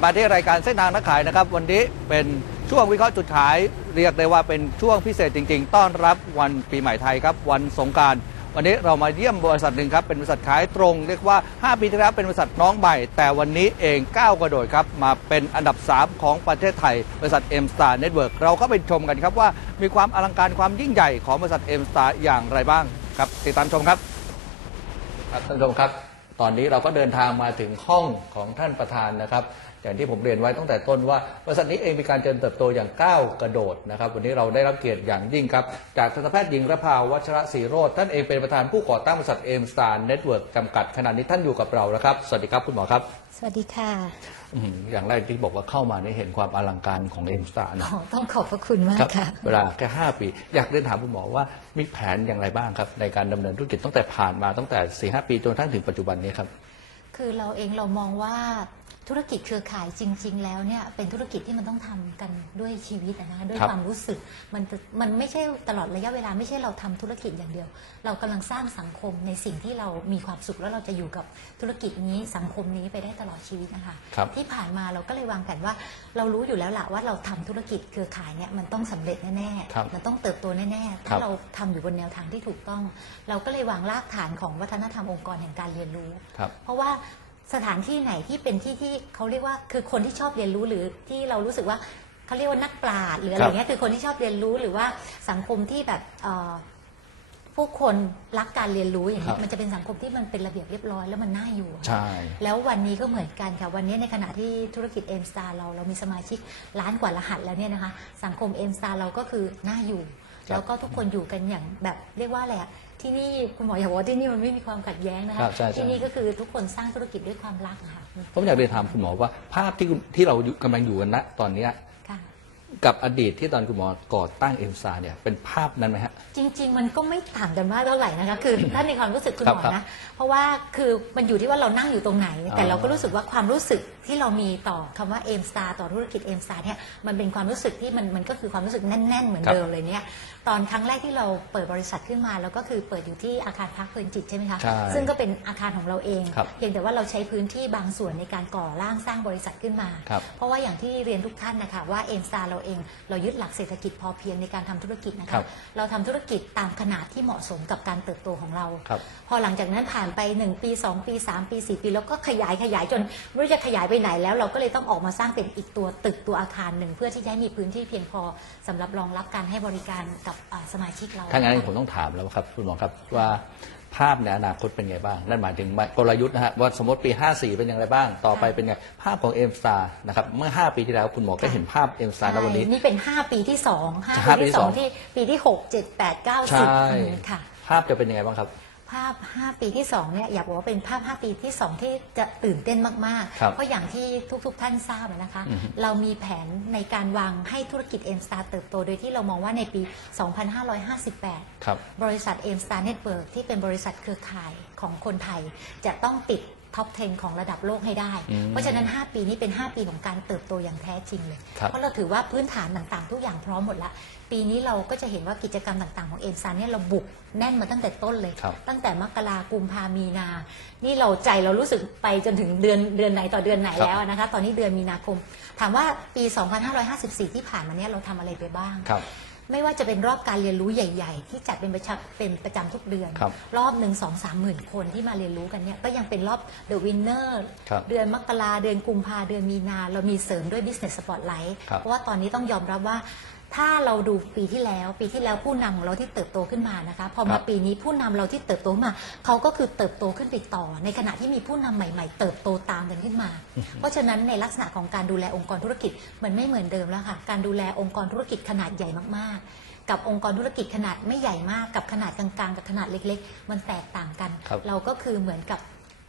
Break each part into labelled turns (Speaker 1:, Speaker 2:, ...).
Speaker 1: บมาที่รายการเส้นทางนักขายนะครับ วันนี้เป็นช่วงวิเคราะห์จุดขาย เรียกได้ว่าเป็นช่วงพิเศษจริง ๆ ต้อนรับวันปีใหม่ไทยครับ วันสงการวันนี้เรามาเยี่ยมบริษัทหนึ่งครับ เป็นบริษัทขายตรง เรียกว่า 5 ปีที่แล้วเป็นบริษัทน้องใหม่ แต่วันนี้เองก้าวกระโดดครับ มาเป็นอันดับ 3 ของประเทศไทย บริษัท M Star Network เวิร์กเราก็ไปชมกันครับว่ามีความอลังการความยิ่งใหญ่ของบริษัท M Star อย่างไรบ้างครับติดตามชมครับครับท่านผู้ชมครับ ตอนนี้เราก็เดินทางมาถึงห้องของท่านประธานนะครับ อย่างที่ผมเรียนไว้ตั้งแต่ต้นว่าบริษัทนี้เองมีการเจริญเติบโตอย่างก้าวกระโดดนะครับวันนี้เราได้รับเกียรติอย่างยิ่งครับ จากทันตแพทย์หญิงระภาวัชระศรีโรธท่านเองเป็นประธานผู้ก่อตั้งบริษัทเอ็มสตาร์เน็ตเวิร์กจำกัดขณะนี้ท่านอยู่กับเราแล้วครับ สวัสดีครับคุณหมอครับ
Speaker 2: สวัสดีค่ะ
Speaker 1: อื้อหืออย่างแรกที่บอกว่าเข้ามานี่เห็นความอลังการของเอ็มสตาร์นะ
Speaker 2: ขอต้องขอบพระคุณมาก
Speaker 1: ครับ
Speaker 2: ค่ะ
Speaker 1: เวลาแค่5ปี อยากเรียนถามคุณหมอว่ามีแผนอย่างไรบ้างครับ ในการดำเนินธุรกิจตั้งแต่ผ่านมาตั้งแต่4 5ปีจนกระทั่งถึงปัจจุบันนี้ครับ
Speaker 2: คือเราเองเรามองว่า ธุรกิจเครือข่ายจริง ๆ แล้วเนี่ยเป็นธุรกิจที่มันต้องทำกันด้วยชีวิตอะนะคะด้วย
Speaker 1: ครับ
Speaker 2: ความรู้สึกมันจะมันไม่ใช่ตลอดระยะเวลาไม่ใช่เราทำธุรกิจอย่างเดียว เรากำลังสร้างสังคมในสิ่งที่เรามีความสุขแล้วเราจะอยู่กับธุรกิจนี้สังคมนี้ไปได้ตลอดชีวิตนะคะ
Speaker 1: ครับ
Speaker 2: ที่ผ่านมาเราก็เลยวางแผนว่า เรารู้อยู่แล้วล่ะว่าเราทำธุรกิจเครือข่ายเนี่ยมันต้องสำเร็จแน่
Speaker 1: ครับ
Speaker 2: ๆมันต้องเติบโตแน่ๆ
Speaker 1: ครั
Speaker 2: ถ้า
Speaker 1: บ
Speaker 2: เราทำอยู่บนแนวทางที่ถูกต้อง เราก็เลยวางรากฐานของวัฒนธรรมองค์กรแห่งการเรียนรู้
Speaker 1: ครับ
Speaker 2: เพราะว่า สถานที่ไหนที่เป็นที่ที่เขาเรียกว่าคือคนที่ชอบเรียนรู้หรือที่เรารู้สึกว่าเขาเรียกว่านักปราชญ์หรืออะไร
Speaker 1: ครับ
Speaker 2: เงี้ยคือคนที่ชอบเรียนรู้หรือว่าสังคมที่แบบเอ่อผู้คนรักการเรียนรู้อย่าง
Speaker 1: ครั
Speaker 2: นี้
Speaker 1: บ
Speaker 2: มันจะเป็นสังคมที่มันเป็นระเบียบเรียบร้อยแล้วมันน่าอยู่
Speaker 1: ใช่
Speaker 2: แล้ววันนี้ก็เหมือนกันค่ะ วันนี้ในขณะที่ธุรกิจเอ็มสตาร์เราเรามีสมาชิกล้านกว่ารหัสแล้วเนี่ยนะคะ สังคมเอ็มสตาร์เราก็คือน่าอยู่
Speaker 1: ครับ
Speaker 2: แล้วก็ทุกคนอยู่กันอย่างแบบเรียกว่าอะไรอะ ที่นี่คุณหมออยากบอกว่าที่นี่มันไม่มีความขัดแย้งนะ
Speaker 1: ครั
Speaker 2: คะ
Speaker 1: บใช่ใช่
Speaker 2: ที่นี่ก็คือทุกคนสร้างธุรกิจด้วยความรักอะค่ะ
Speaker 1: ผมอยากเรียนถามคุณหมอว่าภาพที่คุณที่เราอยู่กำลังอยู่กันณตอนเนี้ย
Speaker 2: ค่ะ
Speaker 1: กับอดีตที่ตอนคุณหมอก่อตั้งเอ็มซาเนี่ยเป็นภาพนั้นไหมฮะ
Speaker 2: จริง ๆ มันก็ไม่ต่างกันมากเท่าไหร่นะคะคือ ถ้าในความรู้สึกคุณ
Speaker 1: ครับ
Speaker 2: หมอ
Speaker 1: ครับ
Speaker 2: นะ เพราะว่าคือมันอยู่ที่ว่าเรานั่งอยู่ตรงไหน แต่
Speaker 1: อ๋อ
Speaker 2: เราก็รู้สึกว่าความรู้สึกที่เรามีต่อคำว่าเอ็มสตาร์ต่อธุรกิจเอ็มสตาร์เนี่ยมันเป็นความรู้สึกที่มันมันก็คือความรู้สึกแน่น ๆ เหมือน
Speaker 1: ครับ
Speaker 2: เดิมเลยเนี่ยตอนครั้งแรกที่เราเปิดบริษัทขึ้นมาแล้วก็คือเปิดอยู่ที่อาคารพักเพลินจิตใช่ไหมคะ
Speaker 1: ใช่
Speaker 2: ซึ่งก็เป็นอาคารของเราเอง
Speaker 1: ครับ
Speaker 2: เพียงแต่ว่าเราใช้พื้นที่บางส่วนในการก่อร่างสร้างบริษัทขึ้นมา
Speaker 1: ครับ
Speaker 2: เพราะว่าอย่างที่เรียนทุกท่านนะคะว่าเอ็มสตาร์เราเอง เรายึดหลักเศรษฐกิจพอเพียงในการทำธุรกิจนะ
Speaker 1: ครั
Speaker 2: คะ
Speaker 1: บ
Speaker 2: เราทำธุรกิจตามขนาดที่เหมาะสมกับการเติบโตของเรา
Speaker 1: ครับ
Speaker 2: พอหลังจากนั้นผ่านไป 1 ปี 2 ปี 3 ปี 4 ปี แล้วก็ขยายขยายจนไม่รู้จะขยายไปไหนแล้ว เราก็เลยต้องออกมาสร้างเป็นอีกตัวตึกตัวอาคารหนึ่ง เพื่อที่จะให้มีพื้นที่เพียงพอสำหรับรองรับการให้บริการกับอ่าสมาชิกเรา
Speaker 1: ถ้างั้นผมต้องถามแล้วครับคุณหมอครับว่า ภาพในอนาคตเป็นไงบ้าง นั่นหมายถึงกลยุทธ์นะฮะว่าสมมติปี 54 เป็นอย่างไรบ้าง ต่อไปเป็นไง ภาพของเอ็มสตาร์นะครับเมื่อ 5 ปีที่แล้วคุณหมอก็เห็นภาพเอ็มสตาร์แล้ววันนี้
Speaker 2: ใช่นี่เป็น 5 ปีที่2
Speaker 1: ห้า
Speaker 2: 5
Speaker 1: ปี
Speaker 2: ปี
Speaker 1: ที่
Speaker 2: ที่
Speaker 1: สอง
Speaker 2: 2ที่ปีที่ 6 7 8 9
Speaker 1: ใช่
Speaker 2: 10อืมค่ะ
Speaker 1: ภาพจะเป็นยังไงบ้างครับ
Speaker 2: ภาพ 5 ปีที่2เนี่ยอยากบอกว่าเป็นภาพ 5 ปีที่ 2 ที่จะตื่นเต้นมาก
Speaker 1: ครับ
Speaker 2: ๆเพราะอย่างที่ทุก ๆ ท่านทราบอะนะคะ
Speaker 1: อือฮึ
Speaker 2: เรามีแผนในการวางให้ธุรกิจ M Star เติบโต โดยที่เรามองว่าในปี 2558
Speaker 1: ครับ
Speaker 2: บริษัท M Star Network ที่เป็นบริษัทเครือข่ายของคนไทยจะต้องติด ท็อป 10 ของระดับโลกให้ได้
Speaker 1: อืม
Speaker 2: เพราะฉะนั้น 5 ปีนี้เป็น 5 ปีของการเติบโตอย่างแท้จริงเลย
Speaker 1: ครับ
Speaker 2: เพราะเราถือว่าพื้นฐานต่างๆ ทุกอย่างพร้อมหมดละ ปีนี้เราก็จะเห็นว่ากิจกรรมต่างๆ ของเอ็มซานเนี่ยเราบุกแน่นมาตั้งแต่ต้นเลย
Speaker 1: ครับ
Speaker 2: ตั้งแต่มกรากุมภามีนา นี่เราใจเรารู้สึกไปจนถึงเดือนเดือนไหนต่อเดือนไหน
Speaker 1: ครับ
Speaker 2: แล้วนะคะ ตอนนี้เดือนมีนาคม ถามว่าปี 2554 ที่ผ่านมาเนี่ยเราทำอะไรไปบ้าง
Speaker 1: ครับ
Speaker 2: ไม่ว่าจะเป็นรอบการเรียนรู้ใหญ่ ๆ ที่จัดเป็นประจำเป็นประจำทุกเดือน
Speaker 1: ครับ
Speaker 2: รอบหนึ่งสองสามหมื่นคนที่มาเรียนรู้กันเนี่ยก็ยังเป็นรอบ The Winner
Speaker 1: ครับ
Speaker 2: เดือนมกราเดือนกุมภาเดือนมีนา เรามีเสริมด้วย Business Spotlight
Speaker 1: ครับ
Speaker 2: เพราะว่าตอนนี้ต้องยอมรับว่า ถ้าเราดูปีที่แล้ว ปีที่แล้วผู้นำของเราที่เติบโตขึ้นมานะคะ พอ
Speaker 1: ครั
Speaker 2: มา
Speaker 1: บ
Speaker 2: ปีนี้ผู้นำเราที่เติบโตขึ้นมาเขาก็คือเติบโตขึ้นไปต่อ ในขณะที่มีผู้นำใหม่ ๆ เติบโตตามกันขึ้นมา เพราะฉะนั้นในลักษณะของการดูแลองค์กรธุรกิจมันไม่เหมือนเดิมแล้วค่ะ การดูแลองค์กรธุรกิจขนาดใหญ่มากๆ กับองค์กรธุรกิจขนาดไม่ใหญ่มาก กับขนาดกลางๆ กับขนาดเล็ก ๆ มันแตกต่างกัน
Speaker 1: ครับ
Speaker 2: เราก็คือเหมือนกับ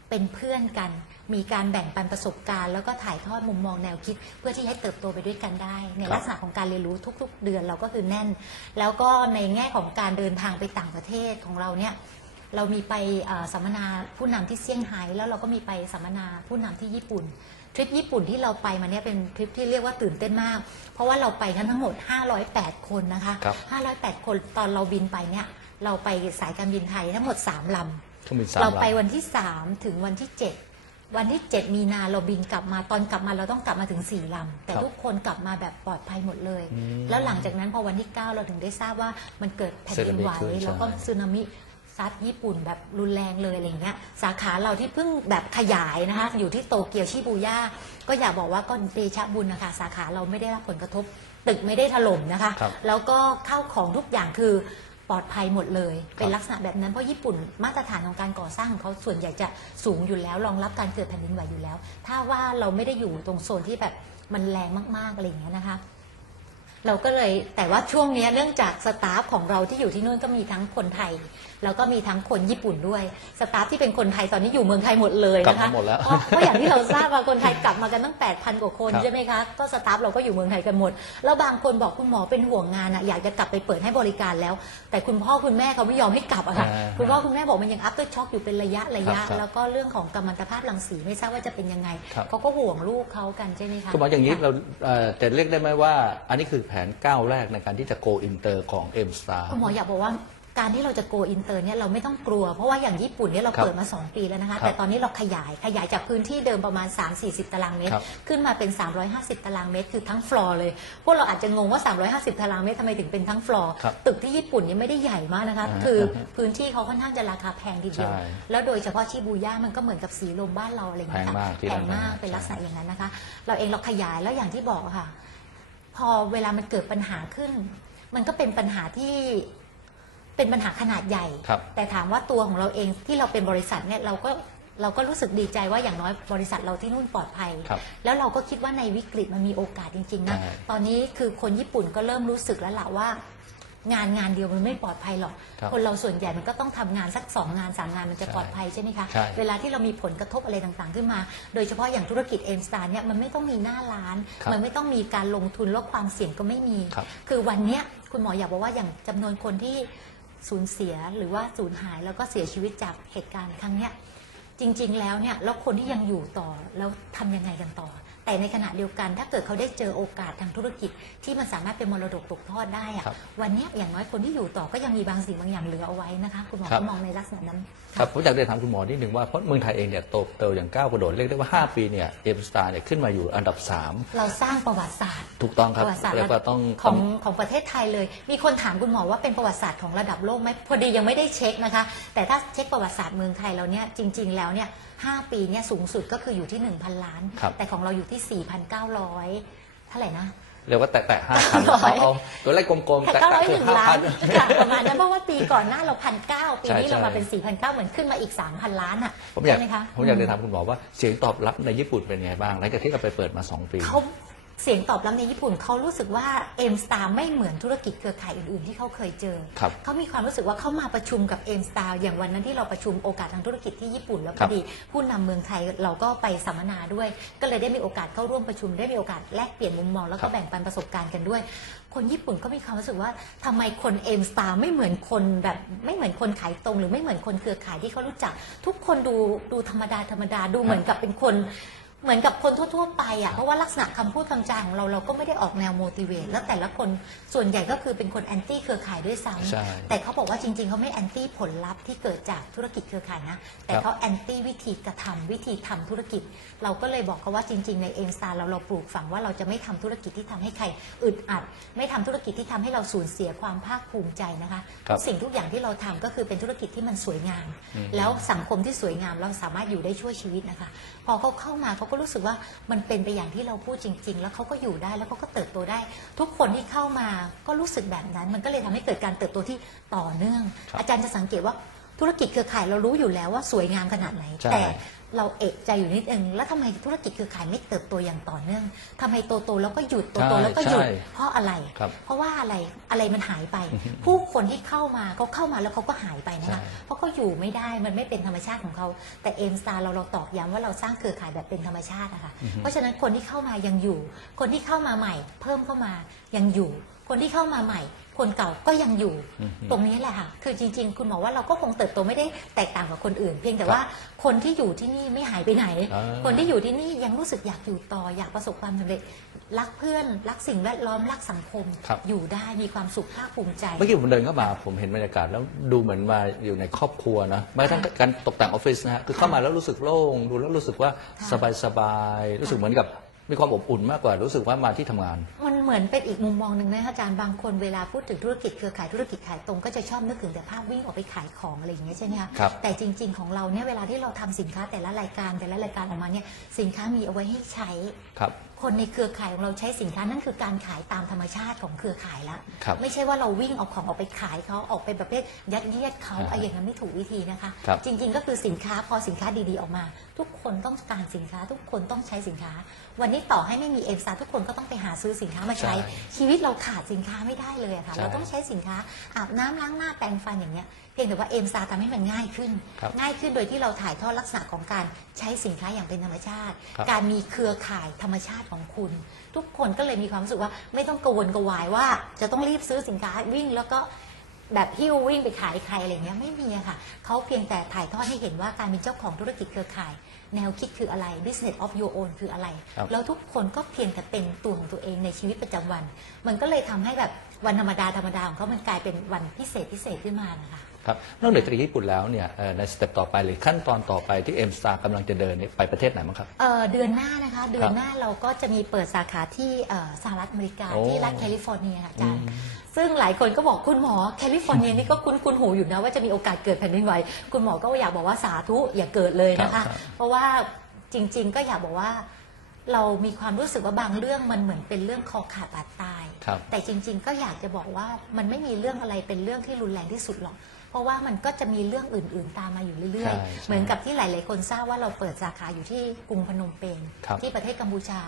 Speaker 2: เป็นเพื่อนกัน มีการแบ่งปันประสบการณ์ แล้วก็ถ่ายทอดมุมมองแนวคิด เพื่อที่ให้เติบโตไปด้วยกันได้ ใน
Speaker 1: ครับ
Speaker 2: ลักษณะของการเรียนรู้ทุก ๆ เดือนเราก็คือแน่น แล้วก็ในแง่ของการเดินทางไปต่างประเทศของเราเนี่ยเรามีไปเอ่อสัมมนาผู้นำที่เซี่ยงไฮ้แล้วเราก็มีไปสัมมนาผู้นำที่ญี่ปุ่นทริปญี่ปุ่นที่เราไปมาเนี่ยเป็นทริปที่เรียกว่าตื่นเต้นมาก เพราะว่าเราไปกันทั้งหมด 508 คนนะคะ
Speaker 1: ครับ
Speaker 2: 508 คนตอนเราบินไปเนี่ยเราไปสายการบินไทยทั้งหมด 3 ลำ
Speaker 1: เครื่องบินสาม
Speaker 2: เราไป
Speaker 1: ลำ
Speaker 2: วันที่ 3 ถึงวันที่ 7 วันที่ 7 มีนาเราบินกลับมาตอนกลับมาเราต้องกลับมาถึง4ลำแต่
Speaker 1: ครับ
Speaker 2: ทุกคนกลับมาแบบปลอดภัยหมดเลย
Speaker 1: อืม
Speaker 2: แล้วหลังจากนั้นพอวันที่ 9 เราถึงได้ทราบว่ามันเกิดแผ่นดินไหว
Speaker 1: สึนามิขึ้น
Speaker 2: แล้วก็
Speaker 1: ใช่
Speaker 2: สึนามิซัดญี่ปุ่นแบบรุนแรงเลยอะไรเงี้ยสาขาเราที่เพิ่งแบบขยายนะคะอยู่ที่โตเกียวชิบูย่าก็อยากบอกว่าก็เดชะบุญนะคะสาขาเราไม่ได้รับผลกระทบ ตึกไม่ได้ถล่มนะคะ
Speaker 1: ครับ
Speaker 2: แล้วก็ข้าวของทุกอย่างคือ ปลอดภัยหมดเลย เป็น
Speaker 1: ครับ
Speaker 2: ลักษณะแบบนั้นเพราะญี่ปุ่นมาตรฐานของการก่อสร้างของเขาส่วนใหญ่จะสูงอยู่แล้วรองรับการเกิดแผ่นดินไหวอยู่แล้ว ถ้าว่าเราไม่ได้อยู่ตรงโซนที่แบบมันแรงมากๆอะไรอย่างเงี้ยนะคะเราก็เลยแต่ว่าช่วงเนี้ยเนื่องจากสตาฟของเราที่อยู่ที่นู่นก็มีทั้งคนไทย แล้วก็มีทั้งคนญี่ปุ่นด้วยสตาฟที่เป็นคนไทยตอนนี้อยู่เมืองไทยหมดเลย
Speaker 1: กลับ
Speaker 2: นะคะ
Speaker 1: มาหมดแล้ว
Speaker 2: เพราะเพราะอย่างที่เราทราบว่าคนไทยกลับมากันตั้ง 8,000 กว่าคน
Speaker 1: ครับ
Speaker 2: ใช่ไหมคะก็สตาฟเราก็อยู่เมืองไทยกันหมด แล้วบางคนบอกคุณหมอเป็นห่วงงานอะอยากจะกลับไปเปิดให้บริการแล้ว แต่คุณพ่อคุณแม่เขาไม่ยอมให้กลับอะค่ะ
Speaker 1: อ่า
Speaker 2: คุณพ่อคุณแม่บอกมันยัง after shock อยู่เป็นระยะระยะ
Speaker 1: ครับครับ
Speaker 2: แล้วก็เรื่องของกัมมันตภาพรังสีไม่ทราบว่าจะเป็นยังไง
Speaker 1: ครับ
Speaker 2: เขาก็ห่วงลูกเขากันใช่ไหมคะ
Speaker 1: คุณหมออย่างนี้
Speaker 2: ค่ะ
Speaker 1: เราเอ่อจะเรียกได้ไหมว่า อันนี้คือแผนก้าวแรกในการที่จะ go inter ของ M Star
Speaker 2: คุณหมออยากบอกว่า การที่เราจะโกอินเตอร์เนี่ยเราไม่ต้องกลัว เพราะว่าอย่างญี่ปุ่นเนี่ยเรา
Speaker 1: ครับ
Speaker 2: เปิดมา 2 ปีแล้วนะคะ
Speaker 1: ครับ
Speaker 2: แต่ตอนนี้เราขยายขยายจากพื้นที่เดิมประมาณ 3-40 ตารางเมตร
Speaker 1: ครับ
Speaker 2: ขึ้นมาเป็น 350 ตารางเมตร คือทั้งฟลอร์เลย พวกเราอาจจะงงว่า 350 ตารางเมตรทำไมถึงเป็นทั้งฟลอร์
Speaker 1: ครับ
Speaker 2: ตึกที่ญี่ปุ่นเนี่ยไม่ได้ใหญ่มากนะคะ
Speaker 1: อ่า
Speaker 2: คือ
Speaker 1: ฮะ
Speaker 2: พื้นที่เขาค่อนข้างจะราคาแพงทีเดียว
Speaker 1: ใช่
Speaker 2: แล้วโดยเฉพาะชิบูย่ามันก็เหมือนกับสีลมบ้านเราอะไรอย่างเงี้ยค่ะ
Speaker 1: แพงมากที่
Speaker 2: แพ
Speaker 1: นั่
Speaker 2: ง
Speaker 1: น
Speaker 2: มาก
Speaker 1: ใช่
Speaker 2: เป็นลักษณะอย่างนั้นนะคะ เราเองเราขยายแล้วอย่างที่บอกอะค่ะ พอเวลามันเกิดปัญหาขึ้น มันก็เป็นปัญหาที่ เป็นปัญหาขนาดใหญ่
Speaker 1: ครับ
Speaker 2: แต่ถามว่าตัวของเราเองที่เราเป็นบริษัทเนี่ยเราก็เราก็รู้สึกดีใจว่าอย่างน้อยบริษัทเราที่นู่นปลอดภัย
Speaker 1: ครับ
Speaker 2: แล้วเราก็คิดว่าในวิกฤตมันมีโอกาสจริงๆนะ
Speaker 1: ใช่
Speaker 2: ตอนนี้คือคนญี่ปุ่นก็เริ่มรู้สึกแล้วล่ะว่า งานงานเดียวมันไม่ปลอดภัยหรอก
Speaker 1: ครับ
Speaker 2: คนเราส่วนใหญ่มันก็ต้องทำงานสักสองงานสามงานมันจะ
Speaker 1: ใช่
Speaker 2: ปลอดภัยใช่ไหมคะ
Speaker 1: ใช่
Speaker 2: เวลาที่เรามีผลกระทบอะไรต่างๆ ขึ้นมา โดยเฉพาะอย่างธุรกิจเอ็มสตาร์เนี่ยมันไม่ต้องมีหน้าร้าน
Speaker 1: ครับ
Speaker 2: มันไม่ต้องมีการลงทุนแล้วความเสี่ยงก็ไม่มี
Speaker 1: ครับ
Speaker 2: คือวันเนี้ยคุณหมออยากบอกว่าอย่างจำนวนคนที่ สูญเสียหรือว่าสูญหายแล้วก็เสียชีวิตจากเหตุการณ์ครั้งเนี้ยจริง ๆ แล้วเนี่ยแล้วคนที่ยังอยู่ต่อแล้วทำยังไงกันต่อ แต่ในขณะเดียวกัน ถ้าเกิดเขาได้เจอโอกาสทางธุรกิจ ที่มันสามารถเป็นมรดกตกทอดได้อะ
Speaker 1: ครับ
Speaker 2: วันเนี้ยอย่างน้อยคนที่อยู่ต่อก็ยังมีบางสิ่งบางอย่างเหลือเอาไว้นะคะคุณหมอ
Speaker 1: ครับ
Speaker 2: ก็มองในลักษณะนั้น
Speaker 1: ครับผมอยากเรียนถามคุณหมอนิดหนึ่งว่าเพราะเมืองไทยเองเนี่ยโตเติบอย่างก้าวกระโดดเรียกได้ว่า 5 ปีเนี่ย M Star เนี่ยขึ้นมาอยู่อันดับ
Speaker 2: เราสร้างประวัติศาสตร์
Speaker 1: 3ถูกต้องค
Speaker 2: ป
Speaker 1: รับ
Speaker 2: ระวัติศาสตร์
Speaker 1: เรียกว่าต้อง
Speaker 2: ข
Speaker 1: ต้
Speaker 2: อ
Speaker 1: อง
Speaker 2: งของประเทศไทยเลย มีคนถามคุณหมอว่าเป็นประวัติศาสตร์ของระดับโลกไหมพอดียังไม่ได้เช็คนะคะ แต่ถ้าเช็คประวัติศาสตร์เมืองไทยเราเนี่ยจริง ๆ แล้วเนี่ย ห้าปีเนี่ยสูงสุดก็คืออยู่ที่ 1,000 ล้าน
Speaker 1: ครับ
Speaker 2: แต่ของเราอยู่ที่ 4,900 เท่าไหร่นะ
Speaker 1: เรียกว่าแตะแตะห้าพันเอาเอาตัวเลขกลมๆ
Speaker 2: แต่
Speaker 1: แตะ
Speaker 2: เก้า
Speaker 1: แตะ
Speaker 2: ร้อย
Speaker 1: คื
Speaker 2: ห
Speaker 1: อ
Speaker 2: นึ่ง
Speaker 1: ห้า
Speaker 2: ล้า
Speaker 1: พั
Speaker 2: น
Speaker 1: น
Speaker 2: ค่ะประมาณนั้นเพราะว่าปีก่อนหน้าเราพันเก้าปีนี้
Speaker 1: ใช่
Speaker 2: เรามา
Speaker 1: ใช่
Speaker 2: เป็นสี่พันเก้าเหมือนขึ้นมาอีกสามพันล้านอะ
Speaker 1: ผมอยาก
Speaker 2: ใช่ไหมคะ
Speaker 1: ผมอยากเรียนถามคุณหมอว่าเสียงตอบรับในญี่ปุ่นเป็นไงบ้างหลังจากที่เราไปเปิดมา 2 ปี
Speaker 2: เขา เสียงตอบรับในญี่ปุ่นเขารู้สึกว่าเอ็มสตาร์ไม่เหมือนธุรกิจเครือข่ายอื่นๆที่เขาเคยเจอ
Speaker 1: ครับ
Speaker 2: เขามีความรู้สึกว่าเขามาประชุมกับเอ็มสตาร์อย่างวันนั้นที่เราประชุมโอกาสทางธุรกิจที่ญี่ปุ่นแล้ว
Speaker 1: ค
Speaker 2: พ
Speaker 1: รั
Speaker 2: อบดีผู้นำเมืองไทยเราก็ไปสัมมนาด้วย ก็เลยได้มีโอกาสเข้าร่วมประชุมได้มีโอกาสแลกเปลี่ยนมุมมองแล้ว
Speaker 1: ครั
Speaker 2: ก็
Speaker 1: บ
Speaker 2: แบ่งปันประสบการณ์กันด้วย คนญี่ปุ่นก็มีความรู้สึกว่าทำไมคนเอ็มสตาร์ไม่เหมือนคนแบบไม่เหมือนคนขายตรง หรือไม่เหมือนคนเครือข่ายที่เขารู้จัก ทุกคนดูดูธรรมดาธรรมดาดูเหมือนกับเป็นคน เหมือนกับคนทั่วๆไปอะเพราะว่าลักษณะคำพูดคำจาของเราเราก็ไม่ได้ออกแนว motivate แล้วแต่ละคนส่วนใหญ่ก็คือเป็นคนแอนตี้เครือข่ายด้วยซ้
Speaker 1: ใช่ำ
Speaker 2: แต่เขาบอกว่าจริงๆเขาไม่แอนตี้ผลลัพธ์ที่เกิดจากธุรกิจเครือข่ายนะ แต่เขาแอนตี้วิธีกระทำวิธีทำธุรกิจ เราก็เลยบอกเขาว่าจริง ๆ ในเอ็มสตาร์เราเราปลูกฝังว่าเราจะไม่ทำธุรกิจที่ทำให้ใครอึดอัด ไม่ทำธุรกิจที่ทำให้เราสูญเสียความภาคภูมิใจนะคะ
Speaker 1: ครับ
Speaker 2: ทุกสิ่งทุกอย่างที่เราทำก็คือเป็นธุรกิจที่มันสวยงาม
Speaker 1: อืม
Speaker 2: แล้วสังคมที่สวยงามเราสามารถอยู่ได้ชั่วชีวิตนะคะ พอเขาเข้ามาเขาก็รู้สึกว่ามันเป็นไปอย่างที่เราพูดจริง ๆ แล้วเขาก็อยู่ได้แล้วเขาก็เติบโตได้ ทุกคนที่เข้ามาก็รู้สึกแบบนั้น มันก็เลยทำให้เกิดการเติบโตที่ต่อเนื่อง
Speaker 1: ครับ
Speaker 2: อาจารย์จะสังเกตว่าธุรกิจเครือข่ายเรารู้อยู่แล้วว่าสวยงามขนาดไหน
Speaker 1: ใช่
Speaker 2: แต่ เราเอกใจอยู่นิดนึงแล้วทำไมธุรกิจเครือข่ายไม่เติบโตอย่างต่อเนื่องทำไมโตโตๆแล้วก็หยุดโตโตๆแล้วก็หยุด
Speaker 1: ใช่
Speaker 2: เพราะอะไร
Speaker 1: ครับ
Speaker 2: เพราะว่าอะไรอะไรมันหายไป
Speaker 1: อือฮึ
Speaker 2: ผู้คนที่เข้ามาเขาเข้ามาแล้วเขาก็หายไปนะคะ
Speaker 1: ใช่
Speaker 2: เพราะเขาอยู่ไม่ได้มันไม่เป็นธรรมชาติของเขาแต่เอ็มสตาร์เราเราตอกย้ำว่าเราสร้างเครือข่ายแบบเป็นธรรมชาตินะคะเพราะฉะนั้นคนที่เข้ามายังอยู่ คนที่เข้ามาใหม่ เพิ่มเข้ามายังอยู่คคนที่เข้ามาใหม่ คนเก่าก็ยังอยู่
Speaker 1: อืม
Speaker 2: ตรงนี้แหละค่ะ คือจริง ๆ คุณหมอว่าเราก็คงเติบโตไม่ได้แตกต่างกับคนอื่น เพียงแต่
Speaker 1: ครับ
Speaker 2: ว่าคนที่อยู่ที่นี่ไม่หายไปไหน
Speaker 1: อ่า
Speaker 2: คนที่อยู่ที่นี่ยังรู้สึกอยากอยู่ต่ออยากประสบความสำเร็จ รักเพื่อน รักสิ่งแวดล้อมรักสังคม
Speaker 1: ครับ
Speaker 2: อยู่ได้มีความสุขภาคภูมิใจ
Speaker 1: เมื่อกี้ผมเดินเข้ามาผมเห็นบรรยากาศแล้วดูเหมือนมาอยู่ในครอบครัวนะแม้กระทั่งการตกแต่งออฟฟิศนะฮะคือเข้ามาแล้วรู้สึกโล่งดูแล้วรู้สึกว่า
Speaker 2: ค่ะ
Speaker 1: สบายสบายๆรู้สึกเหมือนกับมีความอบอุ่นมากกว่ารู้สึกว่ามาที่ทำงาน
Speaker 2: มัน เหมือนเป็นอีกมุมมองหนึ่งนะอาจารย์บางคนเวลาพูดถึงธุรกิจเครือข่ายธุรกิจขายตรงก็จะชอบนึกถึงแต่ภาพวิ่งออกไปขายของอะไรอย่างเงี้ยใช่ไหมคะ
Speaker 1: ครับ
Speaker 2: แต่จริง ๆ ของเราเนี่ยเวลาที่เราทำสินค้าแต่ละรายการแต่ละรายการออกมาเนี่ยสินค้ามีเอาไว้ให้ใช้
Speaker 1: ครับ
Speaker 2: คนในเครือข่ายของเราใช้สินค้านั่นคือการขายตามธรรมชาติของเครือข่ายละ
Speaker 1: ครับ
Speaker 2: ไม่ใช่ว่าเราวิ่งเอาของออกไปขายเขาออกไปประเภทยัดเยียดเขา
Speaker 1: อ่าฮะ
Speaker 2: ไอ้อย่างนั้นไม่ถูกวิธีนะคะ
Speaker 1: ครับ
Speaker 2: จริง ๆ ก็คือสินค้าพอสินค้าดีๆออกมา ทุกคนต้องการสินค้า ทุกคนต้องใช้สินค้า วันนี้ต่อให้ไม่มีเอ็มซาทุกคนก็ต้องไปหาซื้อสินค้ามาใช้
Speaker 1: ใช่
Speaker 2: ชีวิตเราขาดสินค้าไม่ได้เลยอะค่ะ
Speaker 1: ใช่
Speaker 2: เราต้องใช้สินค้าอาบน้ำล้างหน้าแปรงฟันอย่างเงี้ยเพียงแต่ว่าเอ็มซาทำให้มันง่ายขึ้น
Speaker 1: ครับ
Speaker 2: ง่ายขึ้นโดยที่เราถ่ายทอดลักษณะของการใช้สินค้าอย่างเป็นธรรมชาติ
Speaker 1: ครับ
Speaker 2: การมีเครือข่ายธรรมชาติของคุณ ทุกคนก็เลยมีความรู้สึกว่าไม่ต้องกังวลกระวายว่า จะต้องรีบซื้อสินค้าวิ่งแล้วก็แบบหิ้ววิ่งไปขายใครอะไรเงี้ยไม่มีอะค่ะเขาเพียงแต่ถ่ายทอดให้เห็นว่าการเป็นเจ้าของธุรกิจเครือข่าย แนวคิดคืออะไร business of your own คืออะไร
Speaker 1: ครับ
Speaker 2: แล้วทุกคนก็เพียงแต่เป็นตัวของตัวเองในชีวิตประจำวัน มันก็เลยทำให้แบบวันธรรมดาธรรมดาของเขามันกลายเป็นวันพิเศษพิเศษขึ้นมานะคะ
Speaker 1: ครับนอกเหนือจากญี่ปุ่นแล้วเนี่ยเอ่อในสเต็ปต่อไปหรือขั้นตอนต่อไปที่เอ็มสตาร์กำลังจะเดินเนี่ยไปประเทศไหนบ้างครับ
Speaker 2: เอ่อเดือนหน้านะคะ เดือนหน้าเราก็จะมีเปิดสาขาที่เอ่อสหรัฐอเมริกา
Speaker 1: โอ้
Speaker 2: ที่รัฐแคลิฟอร์เนียค่ะอาจารย์ซึ่งหลายคนก็บอกคุณหมอแคลิฟอร์เนียนี่ก็คุ้นคุ้นหูอยู่นะว่าจะมีโอกาสเกิดแผ่นดินไหวคุณหมอก็อยากบอกว่าสาธุอย่าเกิดเลยนะ
Speaker 1: ครั
Speaker 2: คะ
Speaker 1: บครับ
Speaker 2: เพราะว่าจริง ๆ ก็อยากบอกว่า เรามีความรู้สึกว่าบางเรื่องมันเหมือนเป็นเรื่องคอขาดบาดตาย
Speaker 1: ครับ
Speaker 2: แต่จริง ๆ ก็อยากจะบอกว่ามันไม่มีเรื่องอะไรเป็นเรื่องที่รุนแรงที่สุดหรอก เพราะว่ามันก็จะมีเรื่องอื่น ๆ ตามมาอยู่เรื่อย
Speaker 1: ใช่
Speaker 2: ๆ
Speaker 1: ใช่
Speaker 2: เหมือนกับที่หลาย ๆ คนทราบว่าเราเปิดสาขาอยู่ที่กรุงพนมเปญ
Speaker 1: ครับ
Speaker 2: ที่ประเทศกัมพูชา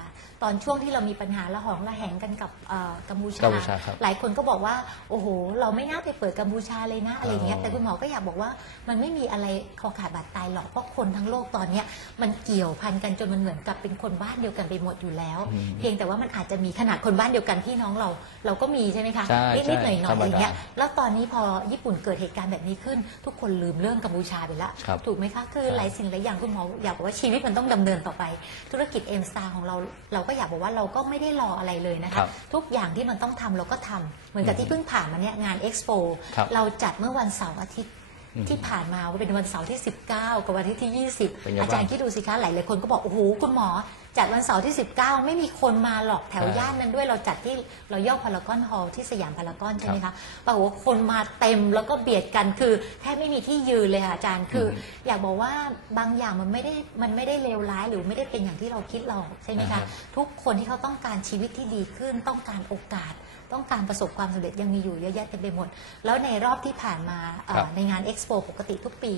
Speaker 2: ตอนช่วงที่เรามีปัญหาละหองละแหงกันกับเอ่อกัมพูชา
Speaker 1: กัมพูชาครับ
Speaker 2: หลายคนก็บอกว่าโอ้โห เราไม่น่าไปเปิดกัมพูชาเลยนะอะไรเงี้ย
Speaker 1: อ๋อ
Speaker 2: แต่คุณหมอก็อยากบอกว่ามันไม่มีอะไรคอขาดบาดตายหรอกเพราะคนทั้งโลกตอนเนี้ยมันเกี่ยวพันกันจนมันเหมือนกับเป็นคนบ้านเดียวกันไปหมดอยู่แล้ว
Speaker 1: อืม
Speaker 2: เพียงแต่ว่ามันอาจจะมีขนาดคนบ้านเดียวกันพี่น้องเราเราก็มีใช่ไหมคะ
Speaker 1: ใช่
Speaker 2: นิดๆหน่อยๆ
Speaker 1: ใช่
Speaker 2: อะไรเงี้ย
Speaker 1: ธรรมดา
Speaker 2: แล้วตอนนี้พอญี่ปุ่นเกิดเหตุการณ์แบบนี้ขึ้น ทุกคนลืมเรื่องกัมพูชาไปละ
Speaker 1: ครับ
Speaker 2: ถูกไหมคะคือ
Speaker 1: ใช่
Speaker 2: หลายสิ่งหลายอย่างคุณหมออยากบอกว่าชีวิตมันต้องดำเนินต่อไป ธุรกิจเอ็มสตาของเราเราก็อยากบอกว่าเราก็ไม่ได้รออะไรเลยนะ
Speaker 1: ครั
Speaker 2: คะ
Speaker 1: บ
Speaker 2: ทุกอย่างที่มันต้องทำเราก็ทำเหมือนกับที่เพิ่งผ่านมาเนี่ยงานเอ็กซ์โป
Speaker 1: ครับ
Speaker 2: เราจัดเมื่อวันเสาร์อาทิตย์
Speaker 1: อืม
Speaker 2: ที่ผ่านมาว่าเป็นวันเสาร์ที่ 19 กับวันอาทิตย์ที่
Speaker 1: เป็นไง
Speaker 2: 20
Speaker 1: บ้าง
Speaker 2: อาจารย์คิดดูสิคะหลายหลายๆคนก็บอกโอ้โหคุณหมอ จัดวันเสาร์ที่ 19 ไม่มีคนมาหรอกแถว
Speaker 1: ใช่
Speaker 2: ย่านนั้นด้วยเราจัดที่เราย่อพารากอนฮอลล์ที่สยามพารากอนใช่ไหมคะปรากฏว่าคนมาเต็มแล้วก็เบียดกันคือแทบไม่มีที่ยืนเลยค่ะอาจารย์คือออยากบอกว่าบางอย่างมันไม่ได้มันไม่ได้เลวร้ายหรือไม่ได้เป็นอย่างที่เราคิดหรอกใช่ไหม
Speaker 1: อ่า
Speaker 2: คะ
Speaker 1: ฮะ
Speaker 2: ทุกคนที่เขาต้องการชีวิตที่ดีขึ้นต้องการโอกาส ต้องการประสบความสำเร็จยังมีอยู่เยอะแยะเต็มไปหมด แล้วในรอบที่ผ่านมาเอ่อ
Speaker 1: ครับ
Speaker 2: ในงานเอ็กซ์โปปกติทุกปี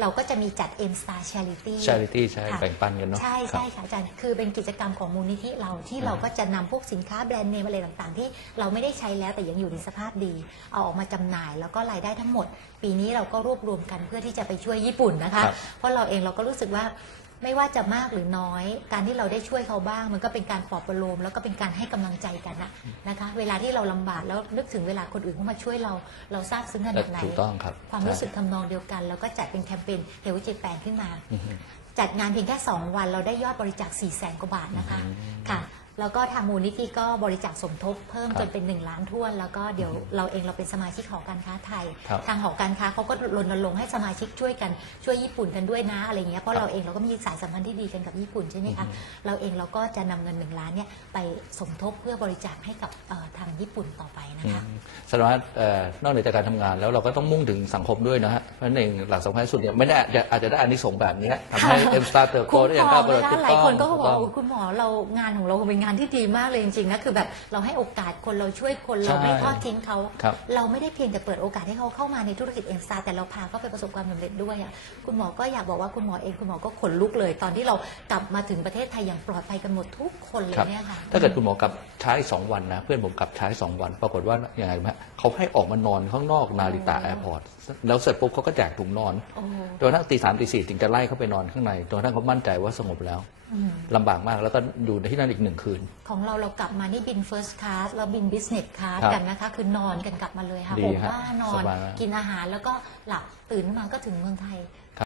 Speaker 2: เราก็จะมีจัด M Star Charity
Speaker 1: Charity ใช่
Speaker 2: ค่ะ
Speaker 1: แบ่งปันกันเนาะ
Speaker 2: ใช่
Speaker 1: ครับ
Speaker 2: ใช่ค่ะอาจารย์คือเป็นกิจกรรมของมูลนิธิเราที่เราก็จะนำพวกสินค้าแบรนด์เนมอะไรต่างๆ ที่เราไม่ได้ใช้แล้วแต่ยังอยู่ในสภาพดี เอาออกมาจำหน่ายแล้วก็รายได้ทั้งหมด ปีนี้เราก็รวบรวมกันเพื่อที่จะไปช่วยญี่ปุ่นนะคะ
Speaker 1: ครับ
Speaker 2: เพราะเราเองเราก็รู้สึกว่า ไม่ว่าจะมากหรือน้อย การที่เราได้ช่วยเขาบ้าง มันก็เป็นการปลอบประโลม แล้วก็เป็นการให้กำลังใจกันนะนะคะ เวลาที่เราลำบากแล้วนึกถึงเวลาคนอื่นเข้ามาช่วยเราเราซาบซึ้งขนาดไหน
Speaker 1: ถูกต้องครับ
Speaker 2: ความรู้สึก
Speaker 1: ใช่
Speaker 2: ทำนองเดียวกัน แล้วก็จัดเป็นแคมเปญเฮลวิจิแปนขึ้นมา
Speaker 1: อือฮึ
Speaker 2: จัดงานเพียงแค่ 2 วันเราได้ยอดบริจาค4 0 0แสนกว่าบาทนะคะค่ะ แล้วก็ทางมูลนิธิก็บริจาคสมทบเพิ่ม
Speaker 1: ครับ
Speaker 2: จนเป็น 1 ล้านท้วน แล้วก็เดี๋ยวเราเองเราเป็นสมาชิกหอการค้าไทย
Speaker 1: ครับ
Speaker 2: ทางหอการค้าเขาก็รณรงค์ให้สมาชิกช่วยกันช่วยญี่ปุ่นกันด้วยนะอะไรเงี้ยเพ
Speaker 1: ครั
Speaker 2: ราะ
Speaker 1: บ
Speaker 2: เราเองเราก็มีสายสัมพันธ์ที่ดีกันกับญี่ปุ่นใช่ไหมคะเราเองเราก็จะนำเงิน1ล้านเนี่ยไปสมทบเพื่อบริจาคให้กับเอ่อทางญี่ปุ่นต่อไปนะคะ
Speaker 1: อืมแสดงว่าเอ่อนอกเหนือจากการทำงานแล้วเราก็ต้องมุ่งถึงสังคมด้วยนะฮะเพราะฉะนั้นเองหลักสำคัญที่สุดเนี่ยไม่ได้อาจจะอาจจะได้อานิสงส์แบบนี้ทำให้เอ็มสตาร์เติบโต
Speaker 2: คุ้ม
Speaker 1: ได้อ
Speaker 2: ค
Speaker 1: ย่าง
Speaker 2: รอ
Speaker 1: ก้างวก
Speaker 2: เล
Speaker 1: ระ
Speaker 2: ย
Speaker 1: โดด
Speaker 2: นะ
Speaker 1: ถูก
Speaker 2: หลาย
Speaker 1: ต้อง
Speaker 2: คนก็
Speaker 1: ถู
Speaker 2: บอก
Speaker 1: ต้อง
Speaker 2: ว่าโอ้คุณหมอเรางานของเราเป็นงานที่ดีมากเลยจริงๆนะคือแบบเราให้โอกาสคนเราช่วยคนเรา
Speaker 1: ใช่
Speaker 2: ไม่ทอดทิ้งเขา
Speaker 1: ครับ
Speaker 2: เราไม่ได้เพียงแต่เปิดโอกาสให้เขาเข้ามาในธุรกิจเอ็มซาแต่เราพาเขาไปประสบความสำเร็จด้วยอะคุณหมอก็อยากบอกว่าคุณหมอเองคุณหมอก็ขนลุกเลย ตอนที่เรากลับมาถึงประเทศไทยอย่างปลอดภัยกันหมดทุกคนเลย
Speaker 1: ครับ
Speaker 2: เนี่ยค่ะ
Speaker 1: ถ้าเกิดคุณหมอกลับช้าอีกสองวันนะ เพื่อนผมกลับช้าอีกสองวัน ปรากฏว่าอย่างไรไหมฮะเขาให้ออกมานอนข้างนอกนาริตาแอร์พอร์ตแล้วเสร็จปุ๊บเขาก็แจกถุงนอน
Speaker 2: โอ้โห
Speaker 1: จนกระทั่งตีสามตีสี่ถึงจะไล่เข้าไปนอนข้างในจนกระทั่งเขามั่นใจว่าสงบแล้ว
Speaker 2: อืม
Speaker 1: ลำบากมากแล้วก็อยู่ที่นั่นอีกหนึ่งคืน
Speaker 2: ของเราเรากลับมานี่บิน first class แล้วบิน business class
Speaker 1: ครับ
Speaker 2: กันนะคะ คือนอนกันกลับมาเลยค่ะ
Speaker 1: ดี
Speaker 2: ผม
Speaker 1: ฮะ
Speaker 2: ว่านอ
Speaker 1: ส
Speaker 2: น
Speaker 1: บายมาก
Speaker 2: กินอาหารแล้วก็หลับตื่นขึ้นมาก็ถึงเมืองไทย